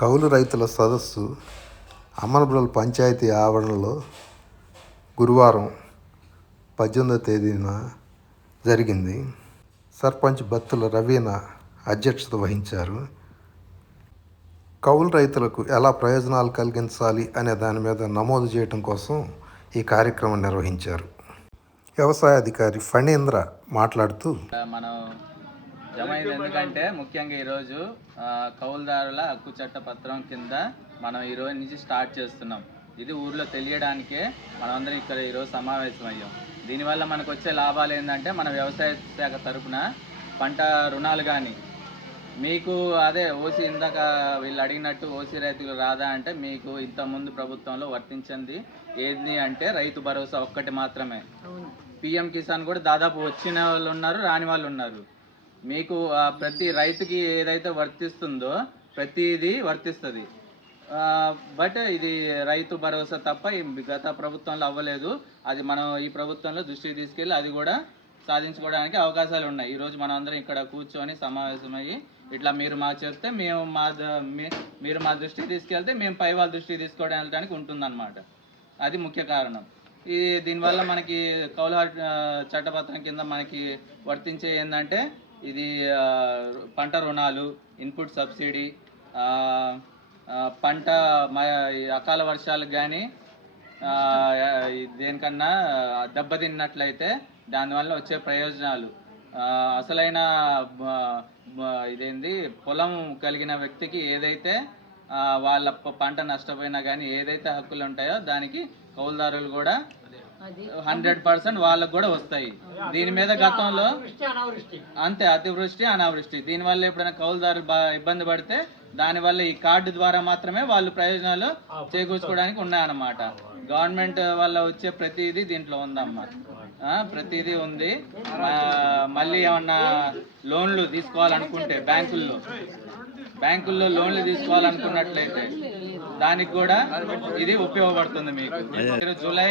కౌలు రైతుల సదస్సు అమర్బుల్ పంచాయతీ ఆవరణలో గురువారం పద్దెనిమిదో తేదీన జరిగింది. సర్పంచ్ బత్తుల రవీన అధ్యక్షత వహించారు. కౌలు రైతులకు ఎలా ప్రయోజనాలు కలిగించాలి అనే దాని మీద నమోదు చేయడం కోసం ఈ కార్యక్రమం నిర్వహించారు. వ్యవసాయ అధికారి ఫణీంద్ర మాట్లాడుతూ మనం జమ అయింది ఎందుకంటే ముఖ్యంగా ఈరోజు కౌలుదారుల హక్కు చట్ట పత్రం కింద మనం ఈ రోజు నుంచి స్టార్ట్ చేస్తున్నాం. ఇది ఊర్లో తెలియడానికే మనమందరం ఇక్కడ ఈరోజు సమావేశం అయ్యాం దీనివల్ల మనకు వచ్చే లాభాలు ఏంటంటే మన వ్యవసాయ శాఖ తరపున పంట రుణాలు కానీ మీకు అదే ఓసీ ఇందాక వీళ్ళు అడిగినట్టు ఓసీ రైతులు రాదా అంటే మీకు ఇంతకుముందు ప్రభుత్వంలో వర్తించింది ఏది అంటే రైతు భరోసా ఒక్కటి మాత్రమే. పిఎం కిసాన్ కూడా దాదాపు వచ్చిన వాళ్ళు ఉన్నారు రాని వాళ్ళు ఉన్నారు. మీకు ప్రతి రైతుకి ఏదైతే వర్తిస్తుందో ప్రతిదీ వర్తిస్తుంది. బట్ ఇది రైతు భరోసా తప్ప గత ప్రభుత్వంలో అవ్వలేదు. అది మనం ఈ ప్రభుత్వంలో దృష్టికి తీసుకెళ్ళి అది కూడా సాధించుకోవడానికి అవకాశాలు ఉన్నాయి. ఈరోజు మనం అందరం ఇక్కడ కూర్చొని సమావేశమయ్యి ఇట్లా మీరు మాకు చెప్తే మేము మా ద- మీరు మా దృష్టికి తీసుకెళ్తే మేము పై వాళ్ళ దృష్టికి తీసుకోవడానికి ఉంటుందన్నమాట. అది ముఖ్య కారణం. ఈ దీనివల్ల మనకి కౌలు చట్టపత్రం కింద మనకి వర్తించే ఏంటంటే ఇది పంట రుణాలు ఇన్పుట్ సబ్సిడీ పంట మ- ఈ అకాల వర్షాలకు కానీ దేనికన్నా దెబ్బతిన్నట్లయితే దానివల్ల వచ్చే ప్రయోజనాలు. అసలైన ఇదేంది పొలం కలిగిన వ్యక్తికి ఏదైతే వాళ్ళ పంట నష్టపోయినా కానీ ఏదైతే హక్కులు ఉంటాయో దానికి కౌలుదారులు కూడా హండ్రెడ్ పర్సెంట్ వాళ్ళకు కూడా వస్తాయి. దీని మీద గతంలో అంతే అతివృష్టి అనావృష్టి. దీనివల్ల ఎప్పుడైనా కౌలుదారులు బా ఇబ్బంది పడితే దానివల్ల ఈ కార్డు ద్వారా మాత్రమే వాళ్ళు ప్రయోజనాలు చేకూర్చుకోవడానికి ఉన్నాయన్నమాట. గవర్నమెంట్ వల్ల వచ్చే ప్రతిదీ దీంట్లో ఉందమ్మా. ప్రతిదీ ఉంది. మళ్ళీ ఏమన్నా లోన్లు తీసుకోవాలనుకుంటే బ్యాంకుల్లో. బ్యాంకుల్లో లోన్లు తీసుకోవాలనుకున్నట్లయితే. దానికి కూడా ఇది ఉపయోగపడుతుంది మీకు. మీరు జూలై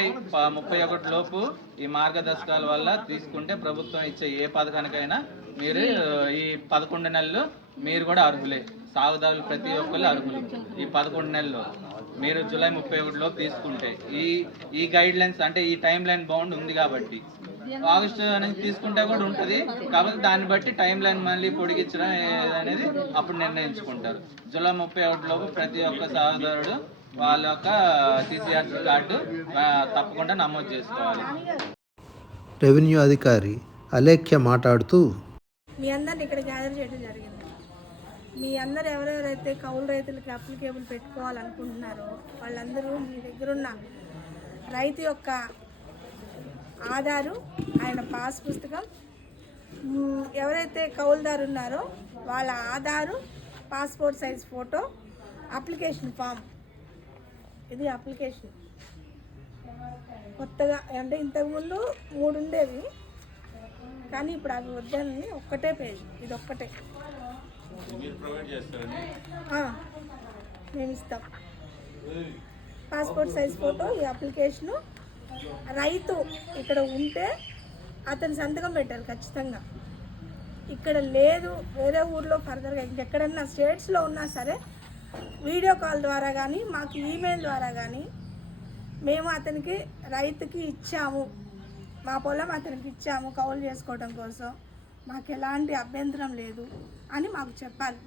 ముప్పై ఒకటి లోపు ఈ మార్గదర్శకాల వల్ల తీసుకుంటే ప్రభుత్వం ఇచ్చే ఏ పథకానికైనా మీరు ఈ పదకొండు నెలలు మీరు కూడా అర్హులే. సాగుదారులు ప్రతి ఒక్కరు అర్హులు. ఈ పదకొండు నెలలు మీరు జూలై ముప్పై ఒకటి లోపు తీసుకుంటే ఈ ఈ గైడ్ లైన్స్ అంటే ఈ టైం లైన్ బౌండ్ ఉంది కాబట్టి. ఆగస్టు నుంచి తీసుకుంటే కూడా ఉంటుంది. కాబట్టి దాన్ని బట్టి టైం లైన్ మళ్ళీ పొడిగించడం అనేది అప్పుడు నిర్ణయించుకుంటారు. జూలై ముప్పై ఒకటి లోపు ప్రతి ఒక్క సహోదరుడు వాళ్ళ యొక్క టీసీఆర్ కార్డు తప్పకుండా నమోదు చేసుకోవాలి. రెవెన్యూ అధికారి అలేఖ్య మాట్లాడుతూ మీ అందరిని ఇక్కడ గ్యాదర్ చేయడం జరిగింది. మీ అందరు ఎవరెవరైతే కౌలు రైతులకి అప్లికేబుల్ పెట్టుకోవాలనుకుంటున్నారో వాళ్ళందరూ మీ దగ్గర ఉన్న రైతు యొక్క ఆధారు ఆయన పాస్ పుస్తకం. ఎవరైతే కౌలుదారు ఉన్నారో వాళ్ళ Aadhaar passport size photo application form ఇది అప్లికేషన్ కొత్తగా అంటే ఇంతకుముందు మూడు ఉండేవి కానీ ఇప్పుడు అవి వద్దని ఒక్కటే పేజ్ ఇది ఒక్కటే మేము ఇస్తాం పాస్పోర్ట్ సైజ్ ఫోటో ఈ అప్లికేషను రైతు ఇక్కడ ఉంటే అతని సంతకం పెట్టాలి ఖచ్చితంగా. ఇక్కడ లేదు వేరే ఊర్లో ఫర్దర్గా ఇంకెక్కడన్నా స్టేట్స్లో ఉన్నా సరే వీడియో కాల్ ద్వారా కానీ మాకు ఈమెయిల్ ద్వారా కానీ మేము అతనికి రైతుకి ఇచ్చాము. మా పొలం అతనికి ఇచ్చాము కౌలు చేసుకోవడం కోసం. మాకు ఎలాంటి అభ్యంతరం లేదు అని మాకు చెప్పాలి.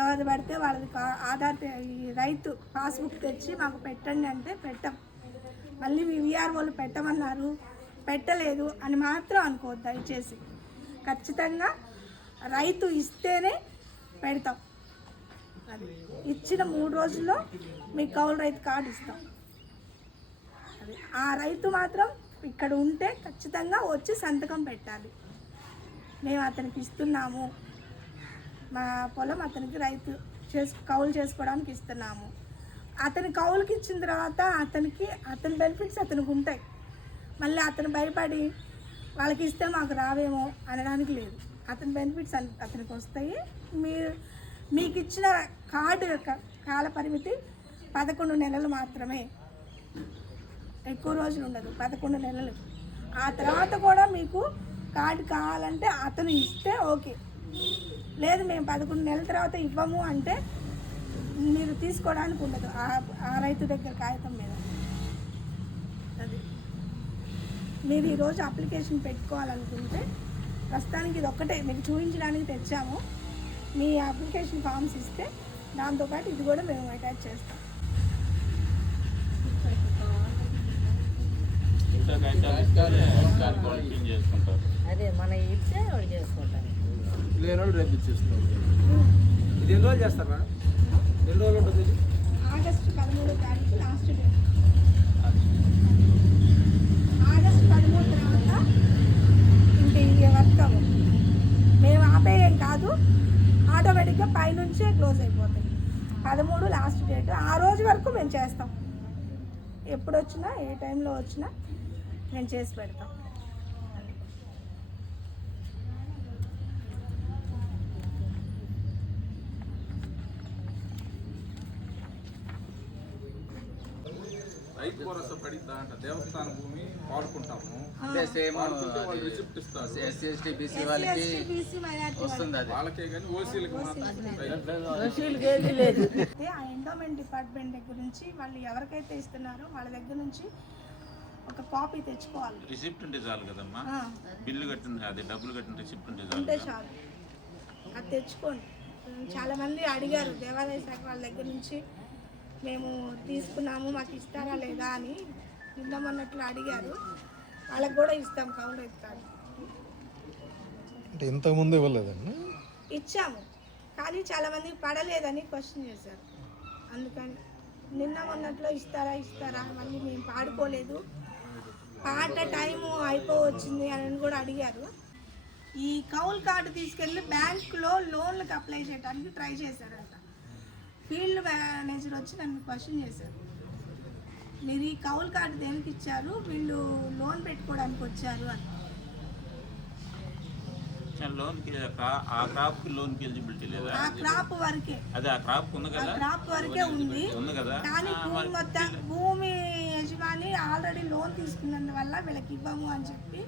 ఎవరు పడితే వాళ్ళది ఆధార్ ఈ రైతు పాస్బుక్ తెచ్చి మాకు పెట్టండి అంటే పెట్టం. మళ్ళీ మీ విఆర్ఓలు పెట్టమన్నారు. పెట్టలేదు అని మాత్రం అనుకోవద్దు దయచేసి. ఖచ్చితంగా రైతు ఇస్తేనే పెడతాం. అది ఇచ్చిన మూడు రోజుల్లో మీకు కౌలు రైతు కార్డు ఇస్తాం. అది ఆ రైతు మాత్రం ఇక్కడ ఉంటే ఖచ్చితంగా వచ్చి సంతకం పెట్టాలి. మేము అతనికి ఇస్తున్నాము. మా పొలం అతనికి రైతు చేసు కౌలు చేసుకోవడానికి ఇస్తున్నాము. అతని కౌలుకి ఇచ్చిన తర్వాత అతనికి అతని బెనిఫిట్స్ అతనికి ఉంటాయి. మళ్ళీ అతను భయపడి వాళ్ళకి ఇస్తే మాకు రావేమో అనడానికి లేదు. అతని బెనిఫిట్స్ అన్- అతనికి వస్తాయి. మీరు మీకు ఇచ్చిన కార్డు యొక్క కాల పరిమితి పదకొండు నెలలు మాత్రమే. ఎక్కువ రోజులు ఉండదు పదకొండు నెలలు. ఆ తర్వాత కూడా మీకు కార్డు కావాలంటే అతను ఇస్తే ఓకే. లేదు మేము పదకొండు నెలల తర్వాత ఇవ్వము అంటే మీరు తీసుకోవడానికి ఉండదు. ఆ- ఆ రైతు దగ్గర కాగితం మీద. అది. మీరు ఈరోజు అప్లికేషన్ పెట్టుకోవాలనుకుంటే ప్రస్తుతానికి ఇది ఒక్కటే. మీకు చూపించడానికి తెచ్చాము. మీ అప్లికేషన్ ఫామ్స్ ఇస్తే దాంతోపాటు ఇది కూడా మేము అటాచ్ చేస్తాం. అదే మన ఇచ్చే వాడు చేసుకుంటారు లేనోడు రేపు ఇచ్చేస్తున్నాం ఇది ఎన్ని రోజులు చేస్తారు? మేడం ఎన్ని రోజులు ఉంటుంది ఆగస్టు పదమూడో తారీఖు లాస్ట్ డేట్ ఆగస్టు పదమూడు తర్వాత ఇంక ఈ వర్క్ అవ్వదు. మేము ఆపేయం కాదు ఆటోమేటిక్గా పైనుంచే క్లోజ్ అయిపోతుంది పదమూడు లాస్ట్ డేట్. ఆ రోజు వరకు మేము చేస్తాం. ఎప్పుడు వచ్చినా ఏ టైంలో వచ్చినా మేము చేసి పెడతాం రైతు భరోసా పడిద్దా అంట. దేవస్థాన భూమి వాడుకుంటాము. వాడుకుంటే వాళ్ళు రిసిప్ట్ ఇస్తారు ఎస్సీ ఎస్టీ బీసీ ఎస్సీ వాళ్ళకి వస్తుంది అది. కానీ ఓసీలకి అయితే ఆ ఎండోమెంట్ డిపార్ట్మెంట్ దగ్గర నుంచి వాళ్ళు ఎవరికైతే ఇస్తున్నారో వాళ్ళ దగ్గర నుంచి ఒక కాపీ తెచ్చుకోవాలి. రిసిప్ట్ ఉంటే చాలు కదమ్మా. బిల్లు కట్టిన అదే డబ్బులు కట్టిన రిసిప్ట్ ఉంటే చాలు ఉంటే చాలు. అది తెచ్చుకోండి. చాలా మంది అడిగారు దేవాదాయ శాఖ వాళ్ళ దగ్గర నుంచి మేము తీసుకున్నాము మాకు ఇస్తారా లేదా అని నిందమన్నట్లు అడిగారు. వాళ్ళకి కూడా ఇస్తాం కౌలు ఇస్తాను అంటే ఇంతకుముందు ఇవ్వలేదండి? ఇచ్చాము. కానీ చాలా మందికి పడలేదని క్వశ్చన్ చేశారు. అందుకని నిన్న మొన్నట్లో ఇస్తారా ఇస్తారా మళ్ళీ మేము పాడుకోలేదు. పాట టైము అయిపోవచ్చింది అని కూడా అడిగారు. ఈ కౌల్ కార్డు తీసుకెళ్ళి బ్యాంకులో లోన్లకు అప్లై చేయడానికి ట్రై చేశారంట. ఫీల్డ్ మేనేజర్ వచ్చి నన్ను క్వశ్చన్ చేశారు. మీరు ఈ కౌల్ కార్డు దేనికి ఇచ్చారు? వీళ్ళు లోన్ పెట్టుకోవడానికి వచ్చారు అని. ఆ క్రాప్ ఎలిజిబిలిటీ లేదా? ఆ క్రాప్ వరకే. అదే ఆ క్రాప్ ఉంది ఆ కదా క్రాప్ వరకే ఉంది. ఉంది కదా? కానీ భూమి మొత్తం భూమి యజమాని ఆల్రెడీ లోన్ తీసుకున్నందువల్ల వీళ్ళకి ఇవ్వము అని చెప్పి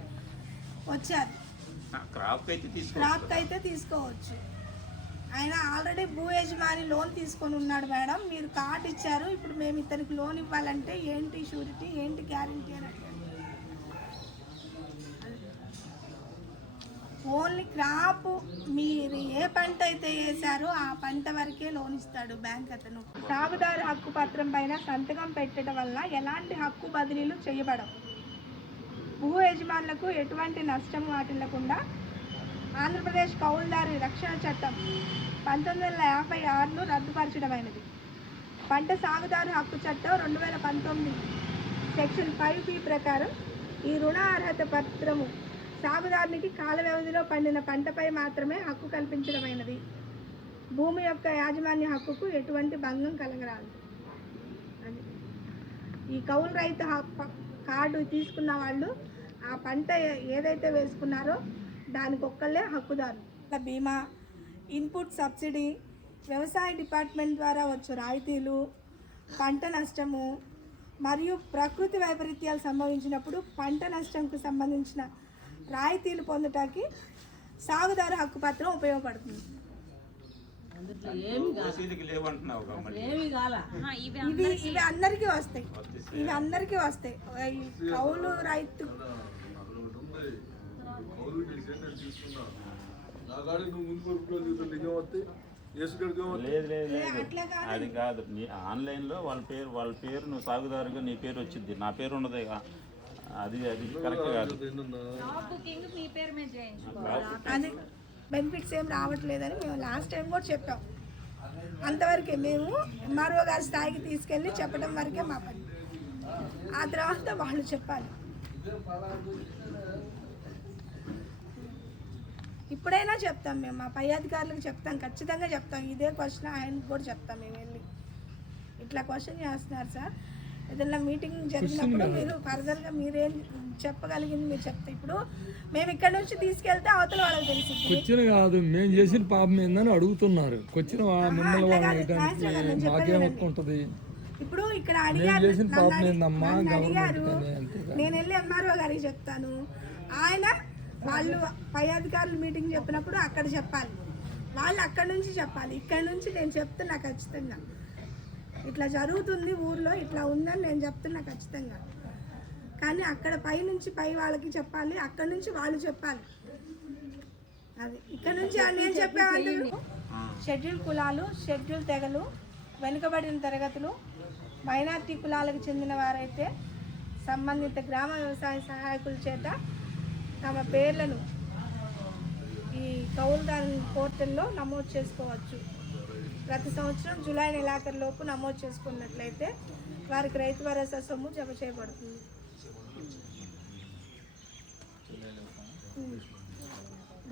వచ్చారు. క్రాప్ అయితే క్రాప్ అయితే తీసుకోవచ్చు. ఆయన ఆల్రెడీ భూ యజమాని లోన్ తీసుకొని ఉన్నాడు మేడం. మీరు కార్డు ఇచ్చారు. ఇప్పుడు మేము ఇతనికి లోన్ ఇవ్వాలంటే ఏంటి షూరిటీ ఏంటి గ్యారంటీ అని ఓన్లీ క్రాప్ మీరు ఏ పంట అయితే వేశారో ఆ పంట వరకే లోన్ ఇస్తాడు బ్యాంక్ అతను. సాగుదారు హక్కు పత్రం పైన సంతకం పెట్టడం వల్ల ఎలాంటి హక్కు బదిలీలు చేయబడవు. భూ యజమానులకు ఎటువంటి నష్టం వాటిల్లకుండా ఆంధ్రప్రదేశ్ కౌలుదారి రక్షణ చట్టం పంతొమ్మిది వందల యాభై ఆరును రద్దుపరచడమైనది. పంట సాగుదారు హక్కు చట్టం రెండు వేల పంతొమ్మిది సెక్షన్ ఫైవ్ బి ప్రకారం ఈ రుణ అర్హత పత్రము సాగుదారునికి కాల వ్యవధిలో పండిన పంటపై మాత్రమే హక్కు కల్పించడమైనది. భూమి యొక్క యాజమాన్య హక్కుకు ఎటువంటి భంగం కలగరాదు. అది. ఈ కౌలు రైతు హక్కు- కార్డు తీసుకున్న వాళ్ళు ఆ పంట ఏదైతే వేసుకున్నారో దానికి ఒక్కళ్ళే హక్కుదారు బీమా ఇన్పుట్ సబ్సిడీ వ్యవసాయ డిపార్ట్మెంట్ ద్వారా వచ్చే రాయితీలు పంట నష్టము మరియు ప్రకృతి వైపరీత్యాలు సంభవించినప్పుడు పంట నష్టంకు సంబంధించిన రాయితీలు పొందటానికి సాగుదారు హక్కు పత్రం ఉపయోగపడుతుంది. అందులో ఏమి కాల ఓసీలకి లేవంటున్నావు కాబట్టి ఏమి కాల. లేదు లేదు లేదు. అది కాదు. నీ ఆన్లైన్లో వాళ్ళ పేరు వాళ్ళ పేరు నువ్వు సాగుదారుగా నీ పేరు వచ్చింది నా పేరు ఉండదు ఇక. అది అది కరెక్ట్ కాదు. అది బెనిఫిట్స్ ఏం రావట్లేదని మేము లాస్ట్ టైం కూడా చెప్పాం. అంతవరకే మేము ఎంఆర్ఓ గారి స్థాయికి తీసుకెళ్ళి చెప్పడం వరకే మా పని. ఆ తర్వాత వాళ్ళు చెప్పాలి. ఇప్పుడైనా చెప్తాం మేము మా పై అధికారులకు చెప్తాం ఖచ్చితంగా చెప్తాం. ఇదే క్వశ్చన్ ఆయనకు కూడా చెప్తాం మేము వెళ్ళి. ఇట్లా క్వశ్చన్ చేస్తున్నారు సార్. ఏదైనా మీటింగ్ జరిగినప్పుడు మీరు ఫర్దర్గా మీరేం చెప్పగలిగింది మీరు చెప్తే ఇప్పుడు మేము ఇక్కడ నుంచి తీసుకెళ్తే అవతల వాళ్ళకి తెలిసింది క్వశ్చన్ కాదు మేము చేసిన పాపం ఏందని అడుగుతున్నారు. క్వశ్చన్ మిమ్మల్ని మాకేం ఉంటుంది ఇప్పుడు ఇక్కడ అడిగారు నేను వెళ్ళి ఎంఆర్ఓ గారికి చెప్తాను. ఆయన వాళ్ళు పై అధికారులు మీటింగ్ చెప్పినప్పుడు అక్కడ చెప్పాలి. వాళ్ళు అక్కడి నుంచి చెప్పాలి. ఇక్కడ నుంచి నేను చెప్తున్నా ఖచ్చితంగా. ఇట్లా జరుగుతుంది ఊర్లో ఇట్లా ఉందని నేను చెప్తున్నా ఖచ్చితంగా. కానీ అక్కడ పై నుంచి పై వాళ్ళకి చెప్పాలి అక్కడ నుంచి వాళ్ళు చెప్పాలి. అది ఇక్కడ నుంచి నేను చెప్పేవాళ్ళు షెడ్యూల్ కులాలు షెడ్యూల్ తెగలు వెనుకబడిన తరగతులు మైనార్టీ కులాలకు చెందిన వారైతే సంబంధిత గ్రామ వ్యవసాయ సహాయకుల చేత తమ పేర్లను ఈ కౌలుదారు పోర్టల్లో నమోదు చేసుకోవచ్చు. ప్రతి సంవత్సరం జూలై నెలాఖరులోపు నమోదు చేసుకున్నట్లయితే వారికి రైతు భరోసా సొమ్ము జమ చేయబడుతుంది.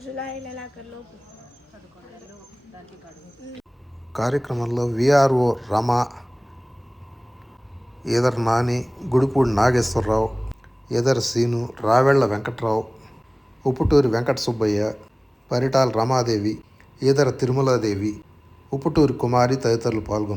జూలై నెలాఖరులోపు కార్యక్రమంలో VRO Rama either Nani Gudipudi Nageswararao either Seenu Ravella Venkatrao Upputuri Venkata Subbaiah Paritala Ramadevi Eedara Tirumaladevi Upputuri Kumari తదితరులు పాల్గొన్నారు.